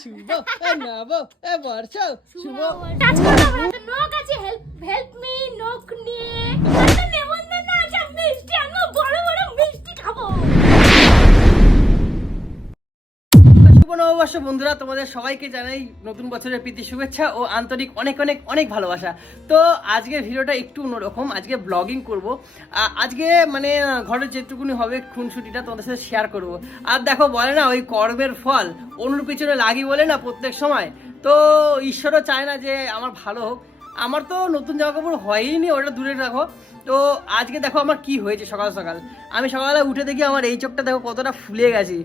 শুভ নব বর্ষ শুভ টাচ করো না নখ আছে হেল্প মি নখ নিয়ে একটা নেমন্তন্ন আছে মিষ্টি আমি বড় বড় মিষ্টি খাবো। শুভ নববর্ষ বন্ধুরা, তোমাদের সবাইকে জানাই নতুন বছরের প্রীতি শুভেচ্ছা ও আন্তরিক অনেক অনেক অনেক ভালোবাসা। তো আজকের ভিডিওটা একটু অন্যরকম, আজকে ব্লগিং করব। আজকে মানে ঘরের যেটুকুনি হবে খুনসুটিটা তোমাদের সাথে শেয়ার করব। আর দেখো বলে না ওই কর্মের ফল অনুর পিছনে লাগি বলে না প্রত্যেক সময়, তো ঈশ্বরও চায় না যে আমার ভালো হোক। আমার তো নতুন জামা কাপড় হয়নি, ওটা দূরে রাখো। তো আজকে দেখো আমার কি হয়েছে, সকাল সকাল আমি সকালবেলা উঠে দেখি আমার এই চোখটা দেখো কতটা ফুলে গেছি।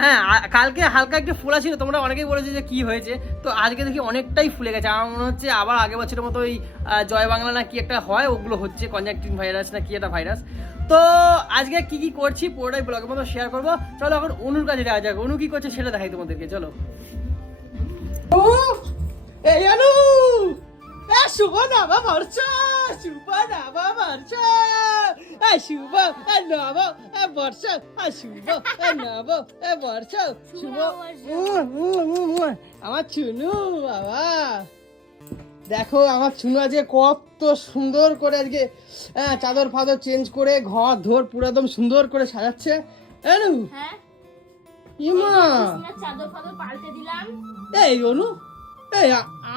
হ্যাঁ, কালকে হালকা একটু ফোলা ছিল, তোমরা অনেকেই বলেছো যে কি হয়েছে, তো আজকে দেখি অনেকটাই ফুলে গেছে। আমার মনে হচ্ছে আবার আগের বছরের মতো ওই জয় বাংলা না কি একটা হয় ওগুলো হচ্ছে, কনজাক্টিভ ভাইরাস না কি একটা ভাইরাস। তো আজকে কি কি করছি পুরোটাই ব্লগের মতো শেয়ার করবো। চলো এখন অনুর কাছে যাওয়া যাক, অনু কি করছে সেটা দেখাই তোমাদেরকে, চলো। এই অনু, শুভ নববর্ষ, শুভ নববর্ষ, শুভ নববর্ষ, শুভ নববর্ষ, শুভ। আমার চুনু বাবা, দেখো আমার চুনু আজকে কত সুন্দর করে আজকে চাদর ফাদর চেঞ্জ করে ঘর ধর পুরো একদম সুন্দর করে সাজাচ্ছে। অনু, হ্যাঁ ইমা চাদর ফাদর পাল্টে দিলাম। এই অনু, এই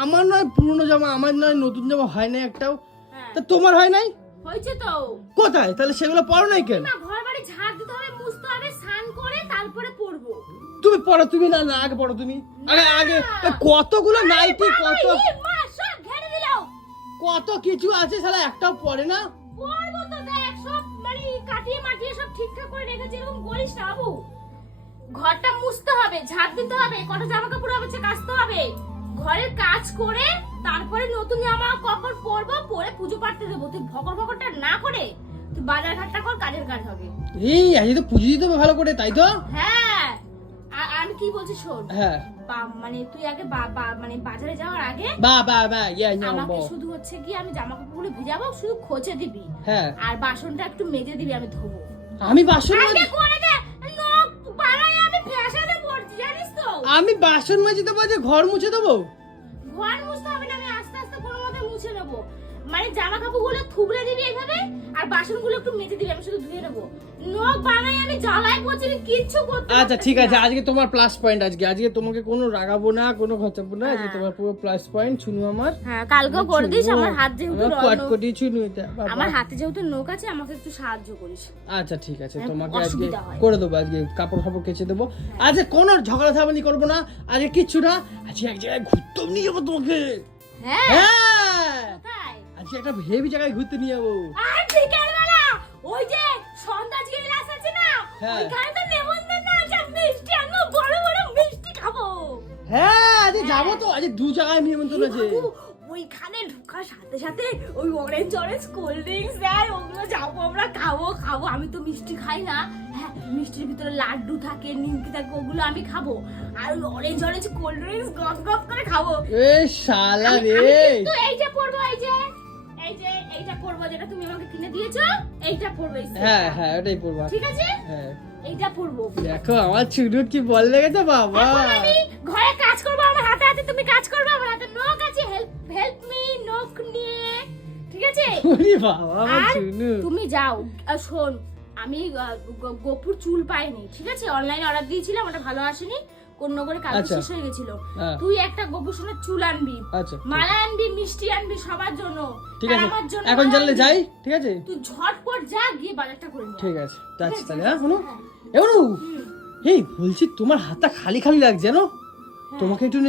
আমার নয় পুরনো জামা, আমার নয় নতুন জামা হয় না একটাও, তা তোমার হয় নাই? হয়েছে তো। কোথায় তাহলে সেগুলো পরো নাই কেন? না, ঘর বাড়ি ঝাড় দিতে হবে, মুছতে হবে, স্নান করে তারপরে পরবো। তুমি পড়ো, তুমি না না আগে পড়ো তুমি আগে আগে। কতগুলো নাইটি, কত মা সব ঘেরে দিলো, কত কিছু আছে, শালা একটাও পরে না। পরবো তো, দেখ সব মানে কাটিয়ে মাটিয়ে সব ঠিকঠাক করে রেখেছি, এরকম করিস না বাবু। ঘরটা মুছতে হবে, ঝাড় দিতে হবে, কত জামা কাপড় আছে কাচতে হবে, ঘরের কাজ করে তারপরে নতুন জামা কাপড় পরবো, পরে পুজো পাঠতে দেবো। তুই ভকর ভকরটা না করে তুই বাজার ঘাটটা কর, কাজের কাজ হবে। এই আজকে তো পুজো দিতে হবে ভালো করে, তাই তো? হ্যাঁ, আমি কি বলছি শোন, হ্যাঁ মানে তুই আগে মানে বাজারে যাওয়ার আগে বা ইয়া আমাকে শুধু হচ্ছে কি আমি জামা কাপড়গুলো ভিজাবো, শুধু খোঁচে দিবি। হ্যাঁ, আর বাসনটা একটু মেজে দিবি, আমি ধোবো। আমি বাসন আগে করে দে, নখ বাড়াই, আমি ফ্যাশনে পড়ছি জানিস তো। আমি বাসন মাজতে দেবো, যে ঘর মুছে দেবো। ঘর মুছতে হবে না, আমি আস্তে আস্তে কোনো মতে মুছে নেবো। মানে জামা কাপড়গুলো থুবড়ে দিবি এইভাবে, আর বাসনগুলো একটু মেজে দিবি, আমি শুধু ধুয়ে নেবো। নখ বানাই, আমি জ্বালাই পড়ছি, কিচ্ছু করতে। আচ্ছা ঠিক আছে, আজকে তোমার প্লাস পয়েন্ট, আজকে তোমাকে কোনো রাগাবো না, কোনো খচাবো না, আজকে তোমার পুরো প্লাস পয়েন্ট। শুনু আমার, হ্যাঁ কালকেও করে দিস। আমার হাত যেহেতু কোটি শুনু এটা, আমার হাতে যেহেতু নখ আছে, আমাকে একটু সাহায্য করিস। আচ্ছা ঠিক আছে, তোমাকে আজকে অসুবিধা হয়। করে দেবো, আজকে কাপড় ফাপড় কেচে দেবো। আজকে কোনো ঝগড়া ঝামেলি করবো না, আজকে কিচ্ছু না। আজকে এক জায়গায় ঘুরতে নিয়ে যাবো তোমাকে। হ্যাঁ, হ্যাঁ, কোথায়? আজকে একটা হেভি জায়গায় ঘুরতে নিয়ে যাবো। আর বিকেল বেলা ওই যে সন্ধ্যাজ গিলাস আছে না, হ্যাঁ। ওইখানে তো নেমন্তন্ন আছে, মিষ্টি আমি বড় বড় মিষ্টি খাবো। হ্যাঁ আজকে যাবো তো, আজকে দু জায়গায় নিমন্ত্রণ আছে। বাবু, ওইখানে ঢোকার সাথে সাথে ওই অরেঞ্জ অরেঞ্জ কোল্ড ড্রিঙ্কস দেয়, ওগুলো যাবো আমরা খাবো। আমি তো মিষ্টি খাই না। হ্যাঁ, মিষ্টির ভিতরে লাড্ডু থাকে, নিমকি থাকে, ওগুলো আমি খাবো। আর ওই অরেঞ্জ অরেঞ্জ কোল্ড ড্রিঙ্কস গপ গপ করে খাবো। এ শালা রে, তো এইটা পরবো, এইটা পরবো, যেটা তুমি আমাকে কিনে দিয়েছো, এইটা পরবো। হ্যাঁ হ্যাঁ ওটাই পড়বা, ঠিক আছে, হ্যাঁ এইটা পরবো। দেখো আমার চুনুর কি বল লেগেছে বাবা। এখন আমি ঘরে কাজ করবো, আমার হাতে হাতে তুমি কাজ করবে, আমার হাতে নখ আছে, হেল্প মি নখ নিয়ে, ঠিক আছে? ওরে বাবা আমার আর চুনু। তুমি যাও, শোন, আমি গোপুর চুল পাইনি, ঠিক আছে? অনলাইনে অর্ডার দিয়েছিলাম, ওটা ভালো আসেনি, কোন নগরে কাজ আচ্ছা। শেষ হয়ে গেছিল। হ্যাঁ। তুই একটা গোপুর সোনার চুল আনবি, আচ্ছা মালা আনবি, মিষ্টি আনবি, সবার জন্য। ঠিক আর আছে, আমার জন্য এখন মালা জানলে আনবি। যাই, ঠিক আছে তুই ঝটপট যা, গিয়ে বাজারটা করে নিয়ে আয়। ঠিক আছে যাচ্ছি আছে, তাহলে। হ্যাঁ শোনো, হ্যাঁ। এবারু এই বলছি তোমার হাতটা খালি খালি লাগছে জানো, তোমাকে একটু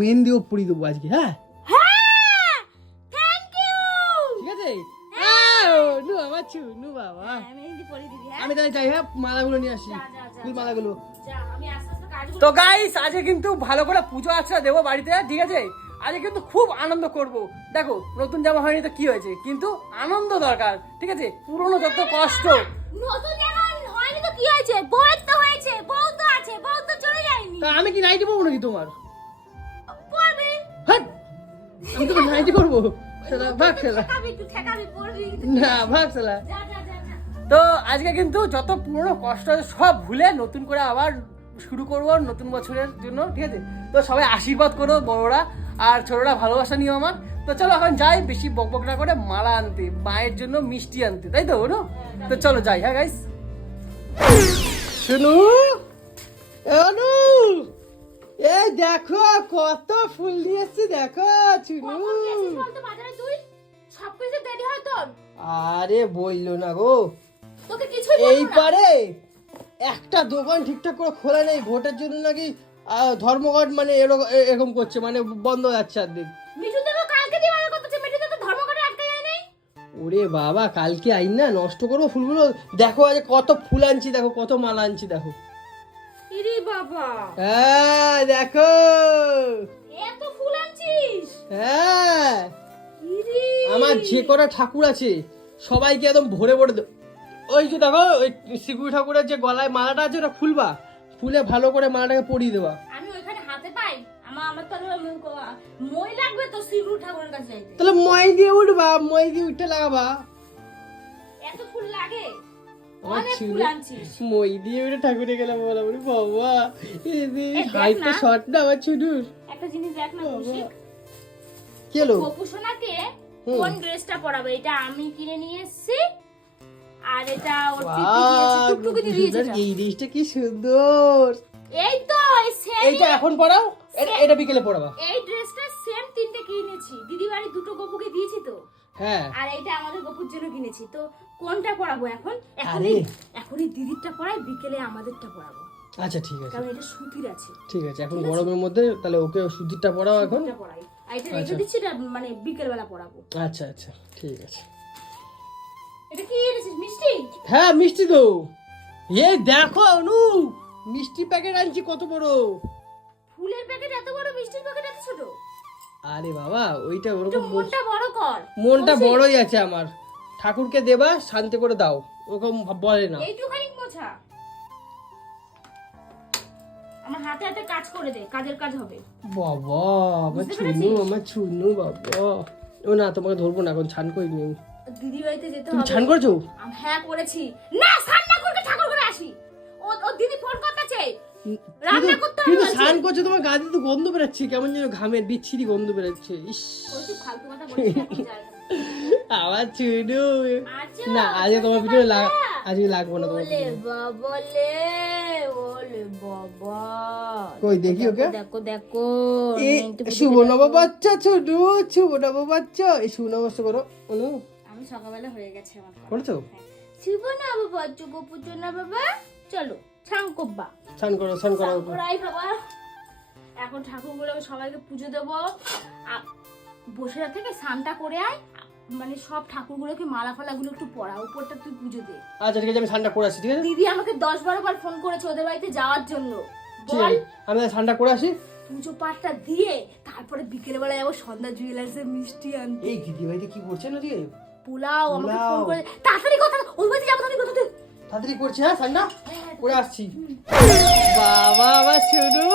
মেহেন্দিও পরিয়ে দেবো আজকে। হ্যাঁ হ্যাঁ, থ্যাংক ইউ। ঠিক আছে। নু আমার চুনু বাবা, আমি মেহেন্দি পরিয়ে দিবি, হ্যাঁ? আমি তাই যাই, হ্যাঁ মালাগুলো নিয়ে আসি, যা, যা, যা, ফুল যা। মালাগুলো। যা, আমি আস্তে আস্তে কাজগুলো। তো গাইস আজকে কিন্তু ভালো করে পুজো আচ্ছা দেবো বাড়িতে, ঠিক আছে? আজকে কিন্তু খুব আনন্দ করব। দেখো নতুন জামা হয়নি তো কি হয়েছে, কিন্তু আনন্দ দরকার, ঠিক আছে? পুরনো যত কষ্ট। নতুন জামা হয়নি তো কি হয়েছে, বউ তো হয়েছে, বউ তো আছে, বউ তো চলে যায়নি। তা আমি কি নাইটি পরবো নাকি তোমার? পরবি, হ্যাঁ আমি তো নাইটি করবো, শালা ভাগ শালা, একটু ঠেকাবি, পরবি। না ভাগ শালা। যা যা যা যা। তো আজকে কিন্তু যত পুরনো কষ্ট আছে সব ভুলে নতুন করে আবার শুরু করবো নতুন বছরের জন্য, ঠিক আছে? তো সবাই আশীর্বাদ করো বড়রা, আর ছোটরা ভালোবাসা নিও আমার। তো চলো এখন যাই, বেশি বকবক না করে মালা আনতে, মায়ের জন্য মিষ্টি আনতে, তাই তো বলো? তো চলো যাই, হ্যাঁ গাইস। শুনু অনু, এই দেখো কত ফুল নিয়েছি, দেখো শুনু। কখন গেছিস বলতো বাজারে তুই? সবকিছু দেরি হয় তোর। আরে বললো না গো, তোকে কিছুই বলবো না। এইবারে একটা দোকান ঠিকঠাক করে খোলা নেই, ভোটের জন্য নাকি ধর্মঘট, মানে এরকম করছে, মানে বন্ধ হয়ে যাচ্ছে অর্ধেক। মিঠুতে তো কালকে দিওয়ালি করতেছে, মিঠুতে তো ধর্মঘটে আটকে যায় নাই। ওরে বাবা, কালকে আইন না, নষ্ট করবো ফুলগুলো। দেখো আজ কত ফুল আনছি, দেখো কত মালা আনছি, দেখো। ইরে বাবা, হ্যাঁ দেখো, এত ফুল আনছিস? হ্যাঁ ইরে, আমার যে কটা ঠাকুর আছে সবাইকে একদম ভরে ভরে ওই যে দেখো, ওই শিবু ঠাকুরের যে গলায় মালাটা আছে ওটা খুলবা, খুলে ভালো করে মালাটাকে পরিয়ে দেবা। আমি ওইখানে হাতে পাই, আমার তো মই লাগবে তো শিবু ঠাকুরের কাছে যাইতে। তাহলে মই দিয়ে উঠবা, মই দিয়ে উঠে লাগাবা। এত ফুল লাগে? আমার অনেক ছিল, ফুল আনছিস। মই দিয়ে উঠে ঠাকুরে গেলাম, বলা বলি বাবা দেখ হাইটটা না। শর্ট না আমার ছুটুর। একটা জিনিস দেখ না কৌশিক, কি হলো? গোপুসোনাকে হুম। কোন ড্রেসটা পরাবে? এটা আমি কিনে নিয়ে এসেছি, আর এটা ওর পিপি দিয়েছে, টুকটুকি দিয়ে দিয়েছে এটা। এই জিনিসটা কি সুন্দর। এই তো এই সেম, এইটা এখন পড়াও, এটা বিকেলে পড়াবা। এই ড্রেসটা সেম তিনটে কিনেছি, দিদি বাড়ি দুটো গপুকে দিয়েছি তো, হ্যাঁ আর এইটা আমাদের গপুর জন্য কিনেছি। তো কোনটা পরাবো এখন? আরে। এখনই দিদিরটা পরাই, বিকেলে আমাদেরটা পরাবো, আচ্ছা ঠিক আছে, কারণ এটা সুতির আছে। ঠিক আছে। এখন গরমের মধ্যে তাহলে ওকে সুতিরটা পড়াও এখন। সুতিরটা পরাই, আর এটা আচ্ছা। রেখে দিচ্ছি, এটা মানে বিকেল বেলা পরাবো। আচ্ছা আচ্ছা ঠিক আছে। এটা কি এনেছিস? মিষ্টি? হ্যাঁ মিষ্টি তো, এই দেখো অনু, মিষ্টি প্যাকেট আনছি কত বড়। ফুলের প্যাকেট এত বড়, মিষ্টির প্যাকেট এত ছোট? আরে বাবা ওইটা একটু ওরকম মনটা বড় কর। মনটা কৌশিক, বড়ই আছে আমার, ঠাকুরকে দেবা শান্তি করে দাও, ওরকম বলে না। এইটুখানি মোছা, আমার হাতে হাতে কাজ করে দে, কাজের কাজ হবে। বাবা আমার বুঝতে ছুনু, পেরেছিস? আমার ছুনু বাবা। ও না, তোমাকে ধরবো না, এখন ছান করিনি আমি। দিদি বাড়িতে যেতে তুমি হবে। ছান করছো? হ্যাঁ করেছি। না স্নান না করে ঠাকুর করে আসি। ও দিদি ফোন করতেছে, রান্না করতে হবে কিন্তু বলছে। স্নান করছো, তোমার গা দিয়ে তো গন্ধ বেরাচ্ছে, কেমন যেন ঘামের বিচ্ছিরি গন্ধ বেরাচ্ছে। ইস ওই ফালতু কথা বলিস না, এখন যাই। আমার ছুনু। আচ্ছা, না আজকে তোমার পিছনে বাবা। আজকে লাগবো না তোমার ওলে পিছনে। বাবা লে, ওলে বাবা। কই দেখি ওকে। দেখো দেখো, এ মিন্টু বুদ্ধি শুভ দেখো। নববাচ্চা ছুনু, শুভ নববাচ্চা, এই শুভ নববাচ্চা করো অনু। আমি সকালবেলা হয়ে গেছে আমার করা। করেছো? শিব না বাবা, চুপ পুজো না বাবা, চলো ছাঙ্কব্বা স্নান করো, স্নান করো। ওরাই বাবা। এখন ঠাকুরগুলো সবাইকে পুজো দেবো, বসে থেকে স্নানটা করে আয়, মানে সব ঠাকুরগুলোকে মালা ফালাগুলো একটু পড়া, উপরটা তুই পুজো দে। আচ্ছা ঠিক আছে, আমি স্নানটা করে আসি, ঠিক আছে? দিদি আমাকে 10-12 বার ফোন করেছে ওদের বাড়িতে যাওয়ার জন্য। ঠিক বল, আছে, আমি স্নানটা করে আসি। পুজো পাঠটা দিয়ে তারপরে বিকেল বেলা যাবো সন্ধ্যা জুয়েলার্সে মিষ্টি আনতে। এই দিদি ভাইতে কি করছেন আজকে? পোলাও আমাকে পোলাও। ফোন করে, তাড়াতাড়ি কথা, ওই বাড়িতে যাবো, তাড়াতাড়ি কথা দে। তাড়াতাড়ি করছি, হ্যাঁ স্নানটা করে আসছি। বাবা আবার শুনু,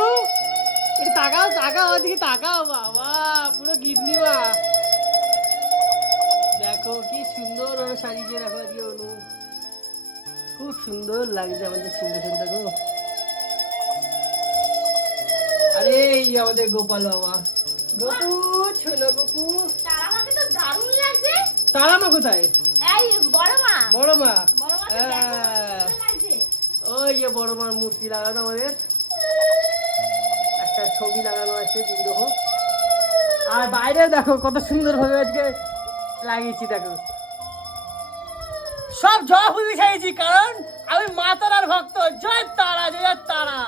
একটু তাকাও তাকাও, ওদিকে তাকাও বাবা, পুরো গিডনি মা। দেখো কি সুন্দর ভাবে সাজিয়েছে, দেখো আজকে অনু, খুব সুন্দর লাগছে আমাদের সিংহাসনটা গো। আরে এই আমাদের গোপাল বাবা, গপু ছোলো গপু। তারা আমাকে তো দারুণ লাগছে। তারা মা কোথায়? এই বড় মা, বড় মা? বড় মাকে দেখো, হ্যাঁ। কেমন লাগছে? ওই যে বড় মার মূর্তি লাগানো আমাদের, একটা ছবি লাগানো আছে বিগ্রহ। আর বাইরে দেখো কত সুন্দর ভাবে আজকে লাগিয়েছি, দেখো সব জবা ফুল বিছাইছি, কারণ আমি মা তারার ভক্ত। জয় তারা, জয় তারা।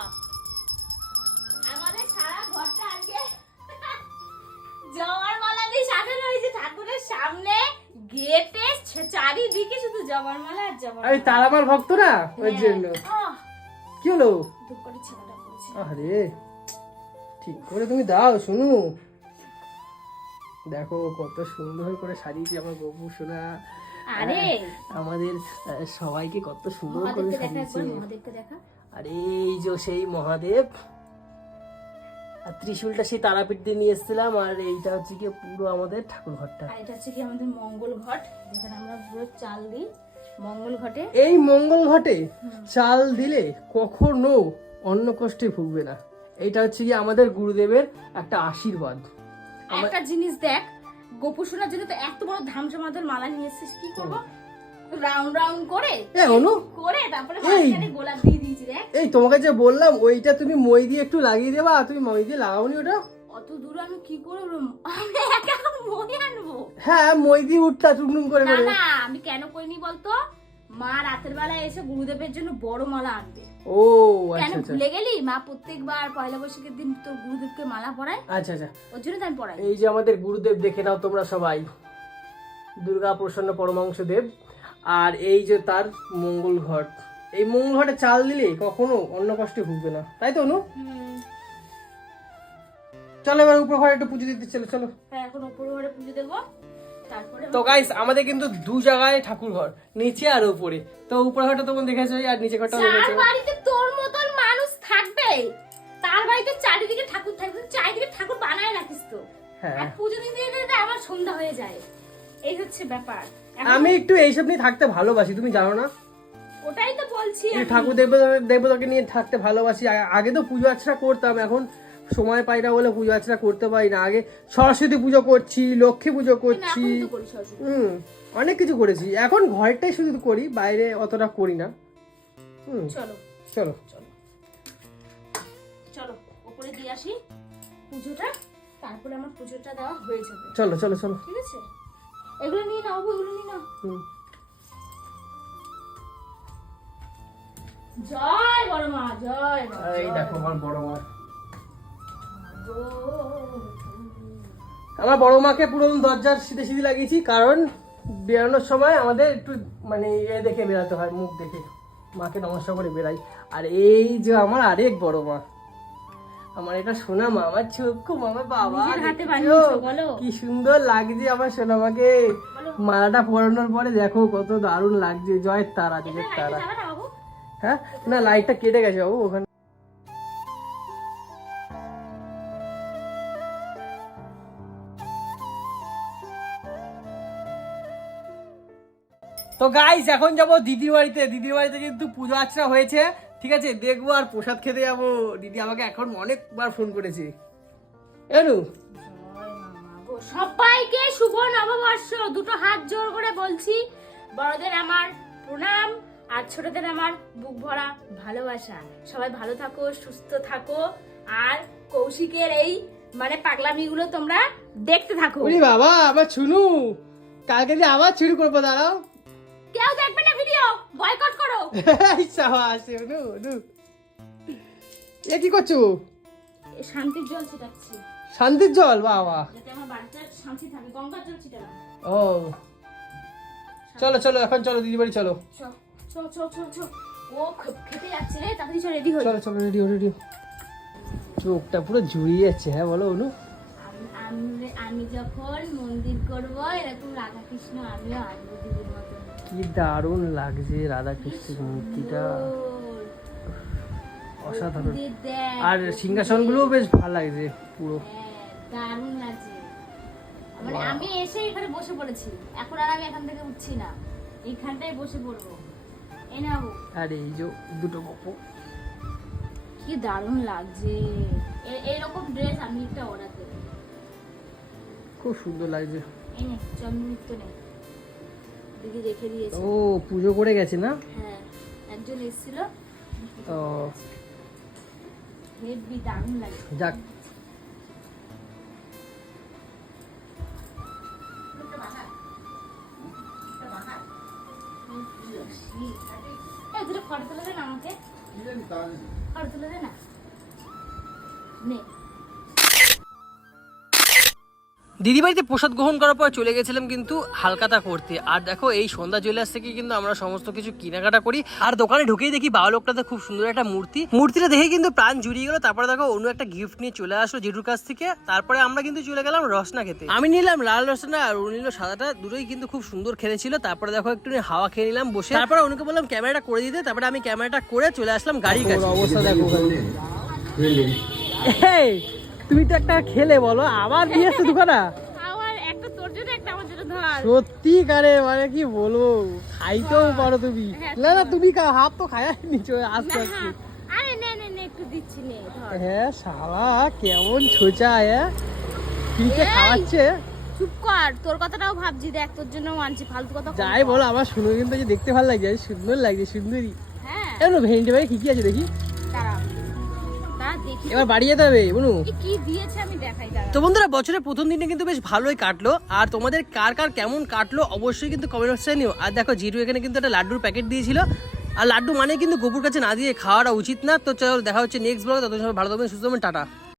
আমাদের সারা ঘরটা আজকে জবার মালা দিয়ে সাজানো হয়েছে, ঠাকুরের সামনে গেটে চারিদিকে শুধু জবার মালা আর জবার আমি মালা। তারামার ভক্ত না, ওই জন্য। আহ, কি হলো? দুঃখ করে ছেলেটা পড়েছে। আরে ঠিক করে তুমি দাও শুনু, দেখো কত সুন্দর করে সাজিয়েছি আমার গপু সোনা। আরে আমাদের সবাইকে কত সুন্দর করে মহাদেবকে দেখা, সাজিয়েছে। একবার মহাদেবকে দেখা। আরে এই যে সেই মহাদেব, আর ত্রিশূলটা সেই তারাপীঠ দিয়ে নিয়ে এসেছিলাম, আর এইটা হচ্ছে কি পুরো আমাদের ঠাকুর ঘরটা। আর এটা হচ্ছে কি আমাদের মঙ্গল ঘট, যেখানে আমরা পুরো চাল দিই মঙ্গল ঘটে। এই মঙ্গল ঘটে চাল দিলে কখনো অন্য কষ্টে ভুগবে না। এইটা হচ্ছে কি আমাদের গুরুদেবের একটা আশীর্বাদ। একটা জিনিস দেখ, গোপু সোনার জন্য তো এত বড় ধামসা মাদল মালা নিয়ে এসেছিস, কি করব? রাউন্ড রাউন্ড করে অনু করে তারপরে মাঝখানে গোলাপ দিয়ে দিয়েছি দেখ। এই তোমাকে যে বললাম ওইটা তুমি মই দিয়ে একটু লাগিয়ে দেবা, তুমি মই দিয়ে লাগাওনি ওটা? অত দূর আমি কি করে আমি একা মই আনবো? হ্যাঁ মই দিয়ে উঠতা টুকটুক করে না করে। না, আমি কেন করিনি বলতো? মা রাতের বেলায় এসে গুরুদেবের জন্য বড় মালা আনবে। ও কেন আচ্ছা আচ্ছা ভুলে গেলি? মা প্রত্যেকবার পয়লা বৈশাখের দিন তোর গুরুদেবকে মালা পরায়, আচ্ছা আচ্ছা। ওর জন্য তো আমি পরাই। এই যে আমাদের গুরুদেব দেখে নাও তোমরা সবাই, দুর্গা প্রসন্ন পরমাংশ দেব। আর এই যে তার মঙ্গল ঘট, এই মঙ্গল ঘটে চাল দিলে কখনো অন্য কষ্টে ভুগবে না, তাই তো অনু? চলো এবার উপর ঘরে একটু পুজো দিতে চলো চলো। হ্যাঁ, এখন উপর ঘরে পুজো দেবো, তারপরে তো গাইস আমাদের কিন্তু দু জায়গায় ঠাকুর ঘর, নিচে আর উপরে। তো উপর ঘরটা তোমরা দেখেছো আর নিচে ঘরটাও যার দেখেছো। বাড়িতে তোর মতন মানুষ থাকবে তার বাড়িতে চারিদিকে ঠাকুর থাকবে, চারিদিকে ঠাকুর বানায় রাখিস তো। হ্যাঁ আর পুজো দিতে দিতে আমার সন্ধ্যা হয়ে যায়, এই হচ্ছে ব্যাপার। এখন আমি একটু এইসব নিয়ে থাকতে ভালোবাসি, তুমি জানো না? ওটাই তো বলছি এই আমি। ঠাকুর দেবতাকে নিয়ে থাকতে ভালোবাসি। আগে তো পুজো আর্চনা করতাম, এখন সময় পাই না বলে পুজো আর্চনা করতে পারি না। আগে সরস্বতী পুজো করছি, লক্ষ্মী পুজো করছি, এখন তো করি সরস্বতী। অনেক কিছু করেছি। এখন ঘরটাই শুধু করি, বাইরে অতটা করি না। চলো চলো চলো চলো উপরে দিয়ে আসি পুজোটা, তারপরে আমার পুজোটা দেওয়া হয়ে যাবে। চলো চলো চলো। ঠিক আছে, এগুলো নিয়ে নাও, এগুলো নিয়ে নাও। হুম। জয় বড় মা, জয় মা। এই দেখো আমার বড় মা। গো। আমার বড় মাকে পুরো দরজার সিধে সিধে লাগিয়েছি, কারণ বেরানোর সময় আমাদের একটু মানে দেখে বেরাতে হয়, মুখ দেখে মাকে নমস্কার করে বেরাই। আর এই যে আমার আরেক বড় মা, আমার এটা সোনা মা, আমার চক্ষু মামা বাবা, নিজের হাতে দেখেছো? বানিয়েছো, বলো। কি সুন্দর লাগছে আমার সোনা মাকে। মালাটা পরানোর পরে দেখো কত দারুণ লাগছে। জয় তারা, জয় এটা তারা। যাবে না বাবু? হ্যাঁ না, লাইটটা কেটে গেছে বাবু ওখানে। তো গাইস এখন যাবো দিদির বাড়িতে। দিদির বাড়িতে কিন্তু পুজো আর্চনা হয়েছে, ঠিক আছে, দেখবো আর প্রসাদ খেতে যাবো। দিদি আমাকে এখন অনেকবার ফোন করেছে। এনু জয় মা গো। সবাইকে শুভ নববর্ষ, দুটো হাত জোর করে বলছি। বড়দের আমার প্রণাম, আর ছোটদের আমার বুক ভরা ভালোবাসা। সবাই ভালো থাকো, সুস্থ থাকো, আর কৌশিকের এই মানে পাগলামিগুলো তোমরা দেখতে থাকো। ওরে বাবা আমার ছুনু, কালকে যে আবার শুরু করবো, দাঁড়াও। কেউ দেখবে না ভিডিও, বয়কট করো। এ কি করছো? এই শান্তির জল ছিটাচ্ছি, শান্তির জল, বাবা। যাতে আমার বাড়িতে শান্তি থাকে। গঙ্গার জল ছিটালাম। ও চলো চলো এখন চলো দিদি বাড়ি চলো। চ চ চ চ চ। ও খেতে যাচ্ছে রে, তাড়াতাড়ি চল, রেডি হয়ে। চলো চলো, রেডি রেডি। চোখটা পুরো জুড়িয়ে যাচ্ছে। হ্যাঁ বলো অনু। আমি যখন মন্দির করব এরকম রাধা কৃষ্ণ আমিও আনবো দিদির মতো। কি দারুণ লাগছে রাধা কৃষ্ণের মূর্তিটা, অসাধারণ। আর সিংহাসন গুলো বেশ ভালো লাগছে পুরো। দারুণ লাগছে। মানে আমি এসে এখানে বসে পড়েছি, এখন আর আমি এখান থেকে উঠছি না, এইখানটায় বসে পড়বো। এই নাও। আর এই যে দুটো গপ্প, কি দারুণ লাগছে। এরকম ড্রেস আমি একটা অর্ডার দেব। খুব সুন্দর লাগছে। এই নে চন্দ্রমিত্র নে, দিদি রেখে দিয়েছে। ও পুজো করে গেছে না? হ্যাঁ, একজন এসেছিল। ও হেভি দারুণ লাগে। যাক, এই দুটো ফটো তুলে দে না আমাকে, ফটো তুলে দে না। নে। দিদি বাড়িতে প্রসাদ গ্রহণ করার পর চলে গেছিলাম কিন্তু হালকাতা করতে। আর দেখো এই সন্ধ্যা জুয়েলার্স থেকে কিন্তু আমরা সমস্ত কিছু কেনাকাটা করি। আর দোকানে ঢুকেই দেখি বাবা লোকটাতে খুব সুন্দর একটা মূর্তিটা দেখে কিন্তু প্রাণ জুড়িয়ে গেল। তারপরে দেখো অন্য একটা গিফট নিয়ে চলে আসলো জেঠুর কাছ থেকে। তারপরে আমরা কিন্তু চলে গেলাম রসনা খেতে। আমি নিলাম লাল রসনা আর ও নিল সাদাটা, দুটোই কিন্তু খুব সুন্দর খেলেছিল। তারপরে দেখো একটু হাওয়া খেয়ে নিলাম বসে। তারপরে ওনাকে বললাম ক্যামেরাটা করে দিতে, তারপরে আমি ক্যামেরাটা করে চলে আসলাম গাড়ির কাছে। অবস্থা দেখো, তুমি তো একটা খেলে বলো, আবার দিয়েছো দুখানা। সত্যিকারে মানে কি বলবো, খাইতেও পারো তুমি। না না তুমি হাফ তো খাই নিচে আস্তে আস্তে। আরে নে নে নে, দিচ্ছি নে ধর হ্যাঁ শালা কেমন ছোচা ফ্রিতে এই! খাওয়াচ্ছে। চুপ কর, তোর কথাটাও ভাবছি, দেখ তোর জন্য আনছি, ফালতু কথা কম যাই বল। বলো আমার শুনে কিন্তু যে দেখতে ভালো লাগছে, সুন্দর লাগছে, সুন্দরী। হ্যাঁ কেন ভেন্ডি ভাই কি কি আছে দেখি, দাঁড়া দাঁড়া দেখি এবার বাড়ি যেতে হবে বনু। এ কি দিয়েছে আমি দেখাই, দাঁড়া। তো বন্ধুরা বছরের প্রথম দিনে কিন্তু বেশ ভালোই কাটলো, আর তোমাদের কার কার কেমন কাটলো অবশ্যই কিন্তু কমেন্ট বক্সে জানিও। আর দেখো জিরু এখানে কিন্তু একটা লাড্ডুর প্যাকেট দিয়েছিল, আর লাড্ডু মানে কিন্তু গোপুর কাছে না দিয়ে খাওয়াটা উচিত না। তো চলো দেখা হচ্ছে নেক্সট ব্লগে, তত সবাই ভালো থাকবেন, সুস্থ থাকবেন, টাটা।